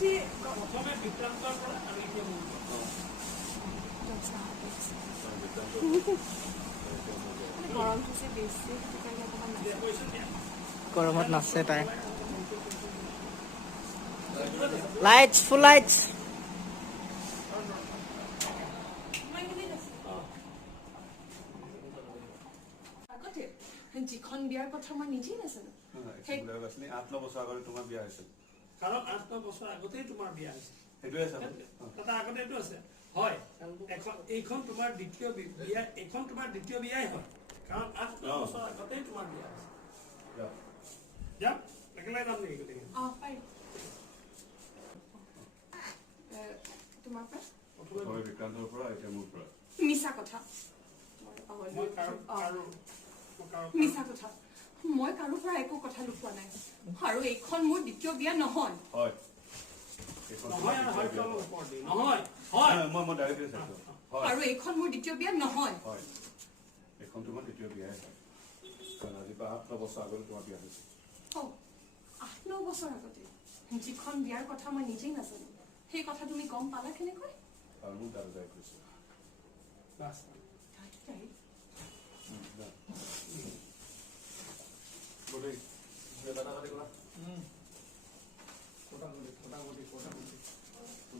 প্ৰথমে বিক্ৰান্তৰ পৰা আৰু এতিয়া মোৰ গৰমত নাচে তাই। লাইটস, ফুল লাইটস। যিখন বিয়াৰ কথা মই নিজেই নাজানো। 8-9 বছৰ আগতে তোমাৰ বিয়া হৈছিল। কাৰণ 8-9 বছৰ আগতেই তোমাৰ বিয়া হৈছে। সেইটোৱে আছে তাৰ আগতেতো আছে। হয়, এইখন তোমাৰ দ্বিতীয় বিয়া, এইখন তোমাৰ দ্বিতীয় বিয়াই হয়। কাৰণ 8-9 বছৰ আগতেই তোমাৰ বিয়া হৈছে। যাম একেলগে যাম নেকি গোটেই? তোমাৰ পৰা প্ৰথমে বিক্ৰান্তৰ পৰা এতিয়া মোৰ পৰা। মিছা কথা, মিছা কথা। মই কাৰো পৰা একো কথা লুকোৱা নাই। আৰু এইখন মোৰ দ্বিতীয় বিয়া নহয়। হয়, আৰু এইখন মোৰ দ্বিতীয় বিয়া নহয়। এইখন তোমাৰ দ্বিতীয় বিয়াই হয়। কাৰণ আজিৰ পৰা 8-9 বছৰ আগতে তোমাৰ বিয়া হৈছে। 8-9 বছৰ আগতে যিখন বিয়াৰ কথা মই নিজেই নাজানো, সেই কথা তুমি গম পালা কেনেকৈ? আৰু মোক দাদাই কৈছে।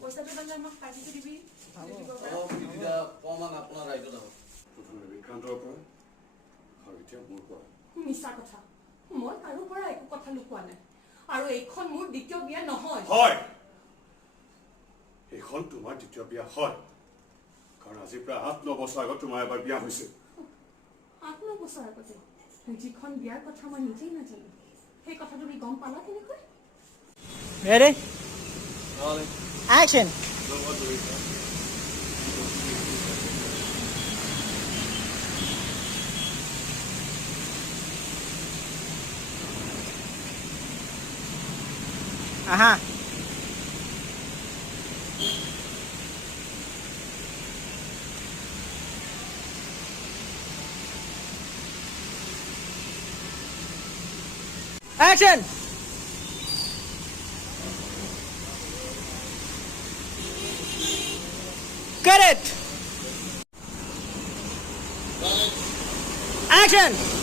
পইচাটো পালে আমাক পাৰ্টিটো দিবি। প্ৰথমে বিক্ৰান্তৰ পৰা আৰু এতিয়া মোৰ পৰা। মিছা কথা, মই কাৰো পৰা একো কথা লুকোৱা নাই। আৰু এইখন মোৰ দ্বিতীয় বিয়া নহয়। হয়, এইখন তোমাৰ দ্বিতীয় বিয়া হয়। কাৰণ আজিৰ পৰা 8-9 বছৰ আগত তোমাৰ এবাৰ বিয়া হৈছে। 8-9 বছৰ আগতে যিখন বিয়াৰ কথা মই নিজেই নাজানো, সেই কথা তুমি গম পালা কেনেকৈ? Ready? Action. Aha. Action. Cut it. Action.